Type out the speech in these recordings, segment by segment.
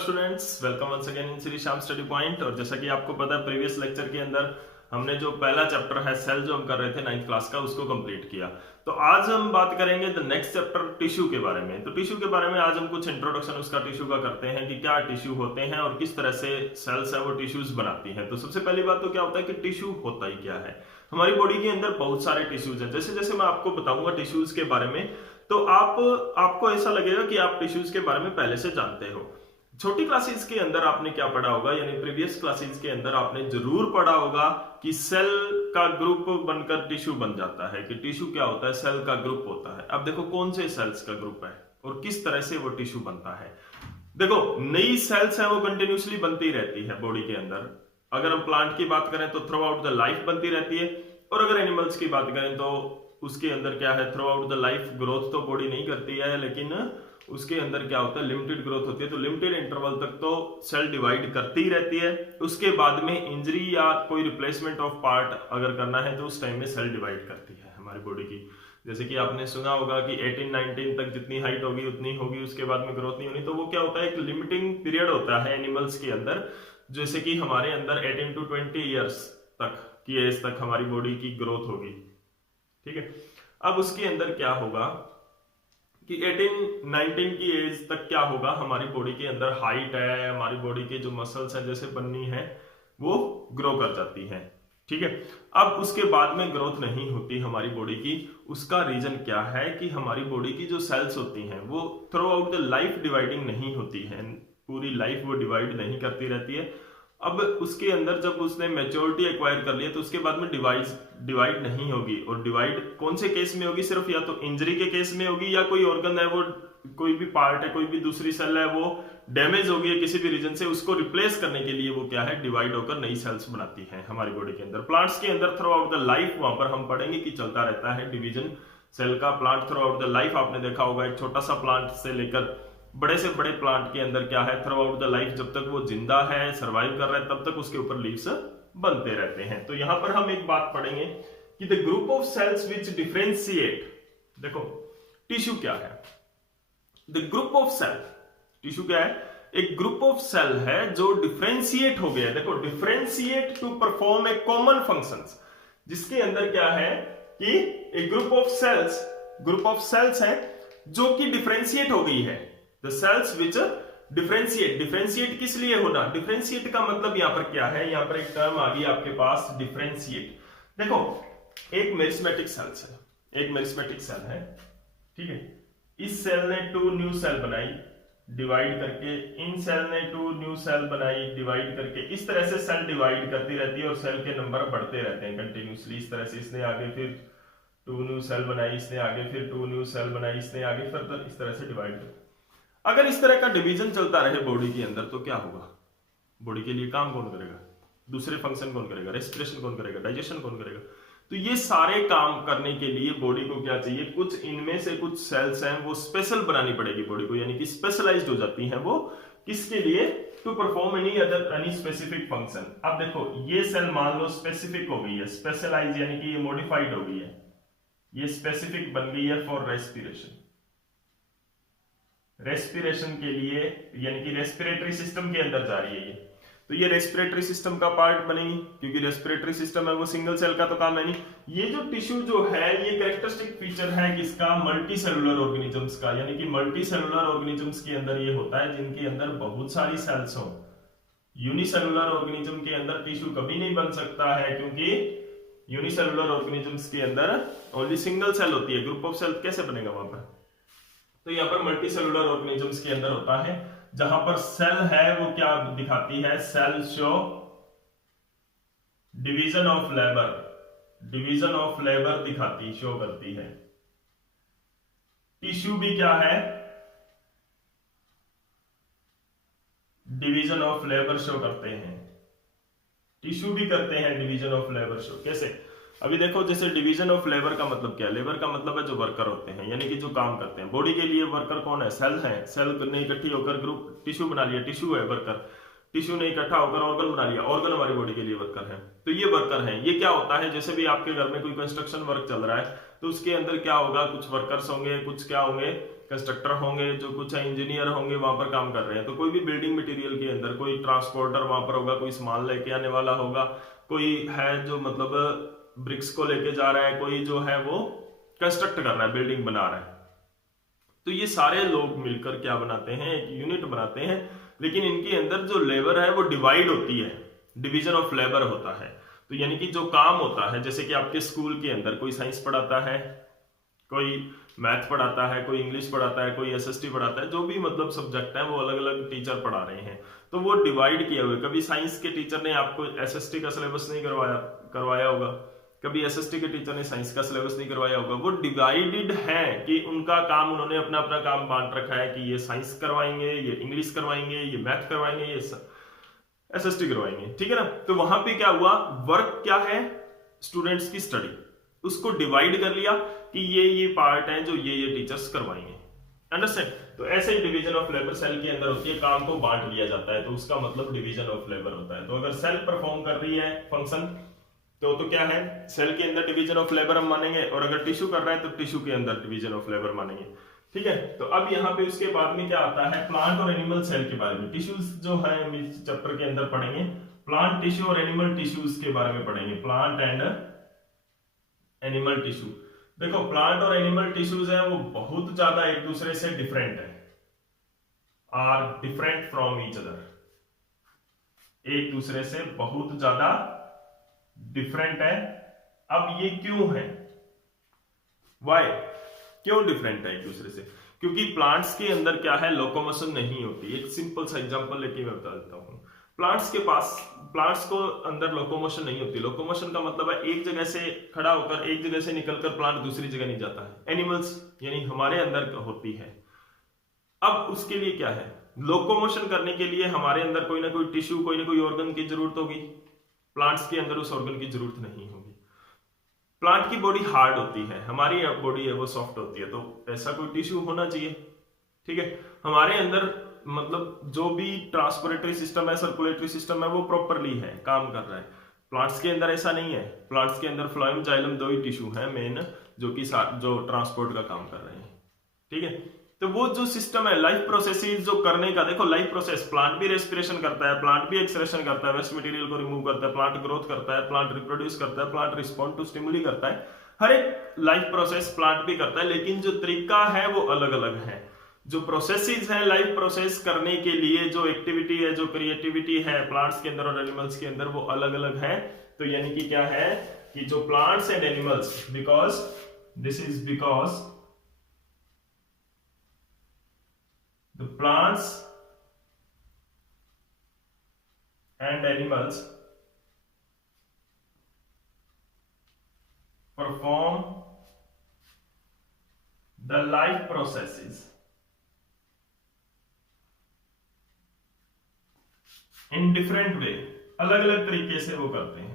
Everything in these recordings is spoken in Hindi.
Students, welcome once again in Shri Shyam study point. और जैसा कि आपको पता है प्रीवियस लेक्चर के अंदर हमने जो पहला चैप्टर है सेल जो हम कर रहे थे 9th क्लास का उसको कंप्लीट किया। तो आज हम बात करेंगे द नेक्स्ट चैप्टर टिश्यू के बारे में। तो टिश्यू के बारे में आज हम कुछ इंट्रोडक्शन उसका टिश्यू का करते हैं कि क्या टिश्यू होते हैं और किस तरह से सेल्स है वो टिश्यूज बनाती हैं। तो सबसे पहली बात तो क्या होता है कि टिश्यू होता ही क्या है। हमारी बॉडी के अंदर बहुत सारे टिश्यूज हैं। जैसे जैसे मैं आपको बताऊंगा टिश्यूज के बारे में तो आपको ऐसा लगेगा कि आप टिश्यूज के बारे में पहले से जानते हो। छोटी क्लासेस के अंदर आपने क्या पढ़ा होगा, यानी प्रीवियस क्लासेस के अंदर आपने जरूर पढ़ा होगा कि सेल का ग्रुप बनकर टिश्यू बन जाता है, कि टिश्यू क्या होता है, सेल का ग्रुप होता है। अब देखो कौन से सेल्स का ग्रुप है और किस तरह से वो टिश्यू बनता है। देखो नई सेल्स है वो कंटिन्यूसली बनती रहती है बॉडी के अंदर। अगर हम प्लांट की बात करें तो थ्रू आउट द लाइफ बनती रहती है, और अगर एनिमल्स की बात करें तो उसके अंदर क्या है, through out the life growth तो बॉडी नहीं करती है, लेकिन उसके अंदर क्या होता है लिमिटेड ग्रोथ होती है। तो लिमिटेड इंटरवल तक तो सेल डिवाइड करती रहती है। उसके बाद में इंजरी या कोई रिप्लेसमेंट ऑफ पार्ट अगर करना है तो उस टाइम में सेल डिवाइड करती है हमारी बॉडी की। जैसे कि आपने सुना होगा कि 18-19 तक जितनी हाइट होगी उतनी होगी, उसके बाद में ग्रोथ नहीं होनी। तो वो क्या होता है, एक लिमिटिंग पीरियड होता है एनिमल्स के अंदर। जैसे कि हमारे अंदर 18 to 20 ईयर्स तक की एज तक हमारी बॉडी की ग्रोथ होगी, ठीक है। अब उसके अंदर क्या होगा कि 18-19 की एज तक क्या होगा, हमारी बॉडी के अंदर हाइट है, हमारी बॉडी के जो मसल्स हैं जैसे बननी है वो ग्रो कर जाती हैं, ठीक है। अब उसके बाद में ग्रोथ नहीं होती हमारी बॉडी की। उसका रीजन क्या है कि हमारी बॉडी की जो सेल्स होती हैं वो through out the life dividing नहीं होती है, पूरी लाइफ वो डिवाइड नहीं करती रहती है। अब उसके अंदर जब उसने मेच्योरिटी एक्वायर कर लिया तो उसके बाद में डिवाइड नहीं होगी। और डिवाइड कौन से केस में होगी, सिर्फ या तो इंजरी के केस में होगी, या कोई ऑर्गन है वो, कोई भी पार्ट है, कोई भी दूसरी सेल है वो डैमेज हो गई है किसी भी रीजन से, उसको रिप्लेस करने के लिए वो क्या है, डिवाइड होकर नई सेल्स बनाती है हमारी बॉडी के अंदर। प्लांट्स के अंदर थ्रू आउट द लाइफ वहां पर हम पढ़ेंगे कि चलता रहता है डिवीजन सेल का। Plant through out the life आपने देखा होगा, एक छोटा सा प्लांट से लेकर बड़े से बड़े प्लांट के अंदर क्या है, थ्रू आउट द लाइफ जब तक वो जिंदा है, सर्वाइव कर रहा है, तब तक उसके ऊपर लीव्स बनते रहते हैं। तो यहां पर हम एक बात पढ़ेंगे कि the group of cells which differentiate. देखो टिश्यू क्या है, the group of cell, tissue क्या है, एक ग्रुप ऑफ सेल है जो डिफरेंशिएट हो गया। देखो differentiate to perform a common functions, जिसके अंदर क्या है कि एक ग्रुप ऑफ सेल्स है जो कि डिफरेंशिएट हो गई है। The cells which डिफरेंशिएट किस लिए होना, डिफरेंशिएट का मतलब यहां पर क्या है, यहां पर एक टर्म आ गई आपके पास डिफरेंशिएट। देखो एक मेरिस्मेटिक सेल्स है, एक मेरिस्मेटिक सेल है, ठीक है। इस सेल ने 2 न्यू सेल बनाई डिवाइड करके, इन सेल ने 2 न्यू सेल बनाई डिवाइड करके। इस तरह से सेल डिवाइड करती रहती है और सेल के नंबर बढ़ते रहते हैं कंटिन्यूसली। इस तरह से इसने आगे फिर 2 न्यू सेल बनाई, इसने आगे फिर 2 न्यू सेल बनाई, इसने आगे फिर इस तरह से डिवाइड। अगर इस तरह का डिवीजन चलता रहे बॉडी के अंदर तो क्या होगा, बॉडी के लिए काम कौन करेगा, दूसरे फंक्शन कौन करेगा, रेस्पिरेशन कौन करेगा, डाइजेशन कौन करेगा। तो ये सारे काम करने के लिए बॉडी को क्या चाहिए, कुछ इनमें से कुछ सेल्स हैं वो स्पेशल बनानी पड़ेगी बॉडी को, यानी कि स्पेशलाइज्ड हो जाती हैं वो, किसके लिए, to perform any specific function. अब देखो ये सेल मान लो स्पेसिफिक हो गई है, स्पेशलाइज यानी कि ये मॉडिफाइड हो गई है, ये स्पेसिफिक बन गई है फॉर रेस्पिरेशन, रेस्पिरेशन के लिए, यानी कि रेस्पिरेटरी सिस्टम के अंदर जा रही है ये। तो ये रेस्पिरेटरी सिस्टम का पार्ट बनेगी, क्योंकि रेस्पिरेटरी सिस्टम है वो सिंगल सेल का तो काम है नहीं। ये जो टिश्यू जो है ये कैरेक्टरिस्टिक फीचर है किसका, मल्टी सेलुलर ऑर्गेनिजम्स का, यानी कि मल्टी सेलुलर ऑर्गेनिजम्स के अंदर ये होता है जिनके अंदर बहुत सारी सेल्स हो। यूनिसेलुलर ऑर्गेनिज्म के अंदर टिश्यू कभी नहीं बन सकता है, क्योंकि यूनिसेलुलर ऑर्गेनिजम्स के अंदर ओनली सिंगल सेल होती है। ग्रुप ऑफ सेल कैसे बनेगा वहां पर, तो यहाँ पर मल्टी सेलुलर ऑर्गेनिजम्स के अंदर होता है, जहां पर सेल है वो क्या दिखाती है, cell show division of labour, division of labour दिखाती, शो करती है। टिश्यू भी क्या है, डिवीजन ऑफ लेबर शो करते हैं, टिश्यू भी करते हैं डिवीजन ऑफ लेबर शो। कैसे, अभी देखो जैसे डिवीजन ऑफ लेबर का मतलब क्या है, लेबर का मतलब है जो वर्कर होते हैं, यानी कि जो काम करते हैं। बॉडी के लिए वर्कर कौन है, सेल है। सेल ने इकट्ठी होकर ग्रुप टिश्यू बना लिया, टिश्यू है वर्कर। टिश्यू ने इकट्ठा होकर ऑर्गन बना लिया, ऑर्गन हमारी बॉडी के लिए वर्कर है। तो ये वर्कर है। ये क्या होता है, जैसे भी आपके घर में कोई कंस्ट्रक्शन वर्क चल रहा है तो उसके अंदर क्या होगा, कुछ वर्कर्स होंगे, कुछ क्या होंगे, कंस्ट्रक्टर होंगे, जो कुछ इंजीनियर होंगे वहां पर काम कर रहे हैं। तो कोई भी बिल्डिंग मटेरियल के अंदर कोई ट्रांसपोर्टर वहां पर होगा, कोई सामान लेके आने वाला होगा, कोई है जो मतलब ब्रिक्स को लेके जा रहा है, कोई जो है वो कंस्ट्रक्ट कर रहा है, बिल्डिंग बना रहा है। तो ये सारे लोग मिलकर क्या बनाते हैं, एक यूनिट बनाते हैं, लेकिन इनके अंदर जो लेबर है वो डिवाइड होती है, डिवीजन ऑफ लेबर होता है। तो यानी कि जो काम होता है, जैसे कि आपके स्कूल के अंदर कोई साइंस पढ़ाता है, कोई मैथ पढ़ाता है, कोई इंग्लिश पढ़ाता है, कोई एसएसटी पढ़ाता है, जो भी मतलब सब्जेक्ट है वो अलग अलग टीचर पढ़ा रहे हैं, तो वो डिवाइड किया हुआ है। कभी साइंस के टीचर ने आपको एसएसटी का सिलेबस नहीं करवाया होगा, कभी एसएसटी के टीचर ने साइंस का सिलेबस नहीं करवाया होगा। वो डिवाइडेड है कि उनका काम, उन्होंने अपना अपना काम बांट रखा है कि ये साइंस करवाएंगे, ये इंग्लिश करवाएंगे, ये मैथ करवाएंगे, ये एसएसटी करवाएंगे, ठीक है ना। तो वहां पे क्या हुआ, वर्क क्या है, स्टूडेंट्स की स्टडी, उसको डिवाइड कर लिया कि ये पार्ट है जो ये टीचर्स करवाएंगे, अंडरस्टैंड। तो ऐसे ही डिवीजन ऑफ लेबर सेल के अंदर होती है, काम को बांट लिया जाता है, तो उसका मतलब डिवीजन ऑफ लेबर होता है। तो अगर सेल परफॉर्म कर रही है फंक्शन तो क्या है, सेल के अंदर डिवीजन ऑफ लेबर हम मानेंगे, और अगर टिश्यू कर रहा है तो टिश्यू के अंदर डिवीजन ऑफ लेबर मानेंगे, ठीक है। तो अब यहाँ पे उसके बाद में क्या आता है, प्लांट और एनिमल सेल के बारे में। टिश्यूज जो है हम इस चैप्टर के अंदर पढ़ेंगे, प्लांट टिश्यू और एनिमल टिश्यूज के बारे में पढ़ेंगे, प्लांट एंड एनिमल टिश्यू। देखो प्लांट और एनिमल टिश्यूज है वो बहुत ज्यादा एक दूसरे से डिफरेंट है, are different from each other, एक दूसरे से बहुत ज्यादा डिफरेंट है। अब ये क्यों है, वाई, क्यों डिफरेंट है एक दूसरे से, क्योंकि प्लांट्स के अंदर क्या है, लोकोमोशन नहीं होती। एक सिंपल सा एग्जांपल लेके मैं बता देता हूं, प्लांट्स को अंदर लोकोमोशन नहीं होती। लोकोमोशन का मतलब है एक जगह से खड़ा होकर, एक जगह से निकलकर प्लांट दूसरी जगह नहीं जाता है। एनिमल्स यानी हमारे अंदर होती है। अब उसके लिए क्या है, लोकोमोशन करने के लिए हमारे अंदर कोई ना कोई टिश्यू, कोई ना कोई ऑर्गन की जरूरत होगी। प्लांट्स के अंदर उस ऑर्गन की जरूरत नहीं होगी। प्लांट की बॉडी हार्ड होती है, हमारी बॉडी है वो सॉफ्ट होती है, तो ऐसा कोई टिश्यू होना चाहिए, ठीक है। हमारे अंदर मतलब जो भी ट्रांसपोरेटरी सिस्टम है, सर्कुलेटरी सिस्टम है, वो प्रॉपरली है, काम कर रहा है। प्लांट्स के अंदर ऐसा नहीं है। प्लांट्स के अंदर फ्लोएम, जाइलम दो ही टिश्यू हैं मेन, जो ट्रांसपोर्ट का काम कर रहे हैं, ठीक है। तो वो जो सिस्टम है लाइफ प्रोसेसेस जो करने का, देखो लाइफ प्रोसेस, प्लांट भी रेस्पिरेशन करता है, प्लांट भी एक्सक्रेशन करता है, वेस्ट मटेरियल को रिमूव करता है, प्लांट ग्रोथ करता है, प्लांट रिप्रोड्यूस करता है, प्लांट रिस्पॉन्ड टू स्टिमुली करता है, हर एक लाइफ प्रोसेस प्लांट भी करता है, लेकिन जो तरीका है वो अलग अलग है। जो प्रोसेसेस है लाइफ प्रोसेस करने के लिए, जो एक्टिविटी है, जो क्रिएटिविटी है प्लांट्स के अंदर और एनिमल्स के अंदर, वो अलग अलग है। तो यानी कि क्या है कि जो plants and animals, because this is because the plants and animals perform the life processes in different way, अलग अलग तरीके से वो करते हैं।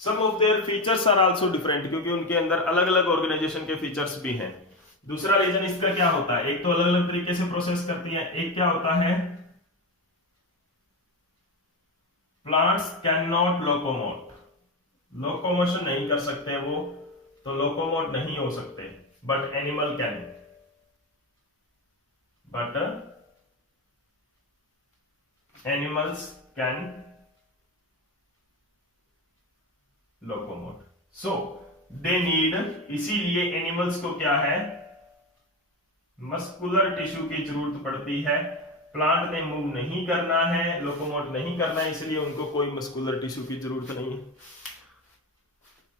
Some of their features are also different, क्योंकि उनके अंदर अलग अलग ऑर्गेनाइजेशन के फीचर्स भी हैं। दूसरा रीजन इसका क्या होता है, एक तो अलग अलग तरीके से प्रोसेस करती है, एक क्या होता है, plants can not locomote, locomotion नहीं कर सकते वो, तो लोकोमोट नहीं हो सकते, but animal can, but animals can locomote. So they need, इसीलिए एनिमल्स को क्या है, मस्कुलर टिश्यू की जरूरत पड़ती है। प्लांट ने मूव नहीं करना है, लोकोमोट नहीं करना है, इसलिए उनको कोई मस्कुलर टिश्यू की जरूरत नहीं है।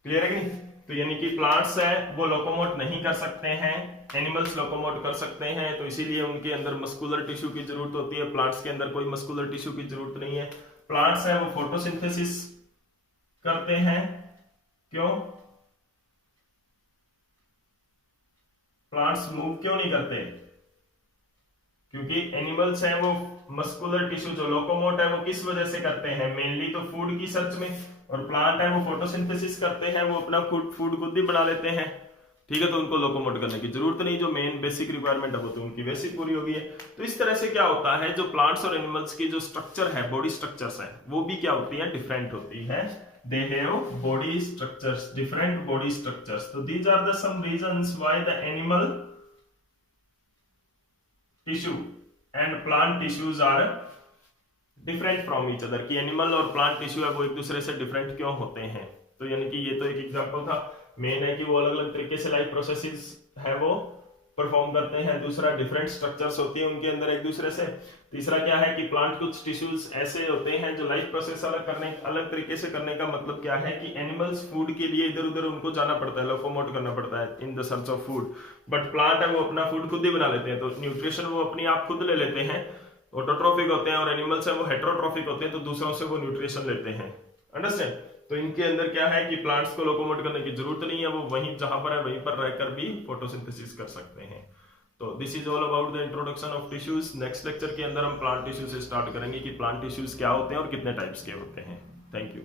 क्लियर है कि नहीं? तो यानी कि प्लांट्स है वो लोकोमोट नहीं कर सकते हैं, एनिमल्स लोकोमोट कर सकते हैं, तो इसीलिए उनके अंदर मस्कुलर टिश्यू की जरूरत होती है। प्लांट्स के अंदर कोई मस्कुलर टिश्यू की जरूरत नहीं है। प्लांट्स है वो फोटोसिंथेसिस करते हैं, क्यों? प्लांट्स मूव क्यों नहीं करते? क्योंकि एनिमल्स हैं वो मस्कुलर टिश्यू जो लोकोमोट है वो किस वजह से करते हैं, मेनली तो फूड की सर्च में, और प्लांट है वो फोटोसिंथेसिस करते हैं, वो अपना फूड खुद ही बना लेते हैं, ठीक है। तो उनको लोकोमोट करने की जरूरत नहीं, जो मेन बेसिक रिक्वायरमेंट है वो तो उनकी बेसिक पूरी होगी है। तो इस तरह से क्या होता है, जो प्लांट्स और एनिमल्स की जो स्ट्रक्चर है, बॉडी स्ट्रक्चर्स है, वो भी क्या होती है, डिफरेंट होती है। they have body structures, different body structures. So these are the some reasons why the animal tissue and plant tissues are different from each other. कि एनिमल और प्लांट टिश्यू है वो एक दूसरे से डिफरेंट क्यों होते हैं। तो यानी कि ये तो एक एग्जांपल था, मेन है कि वो अलग अलग तरीके से लाइफ प्रोसेसेस है वो परफॉर्म करते हैं। दूसरा डिफरेंट स्ट्रक्चर्स होती है उनके अंदर एक दूसरे से। तीसरा क्या है कि प्लांट कुछ टिश्यूज ऐसे होते हैं जो लाइफ प्रोसेस अलग तरीके से करने का मतलब क्या है कि एनिमल्स फूड के लिए इधर उधर उनको जाना पड़ता है, लोकोमोट करना पड़ता है in the search of food, but plant है वो अपना फूड खुद ही बना लेते हैं। तो न्यूट्रिशन वो अपनी आप खुद ले लेते हैं, ऑटोट्रोफिक होते हैं, और एनिमल्स है वो हेटेरोट्रोफिक होते हैं, तो दूसरों से वो न्यूट्रिशन लेते हैं। अंडरस्टैंड? तो इनके अंदर क्या है कि प्लांट्स को लोकोमोट करने की जरूरत नहीं है, वो वहीं जहां पर है वहीं पर रहकर भी फोटोसिंथेसिस कर सकते हैं। तो this is all about the introduction of tissues. Next lecture के अंदर हम प्लांट टिश्यू से स्टार्ट करेंगे कि प्लांट टिश्यूज क्या होते हैं और कितने टाइप्स के होते हैं। Thank you.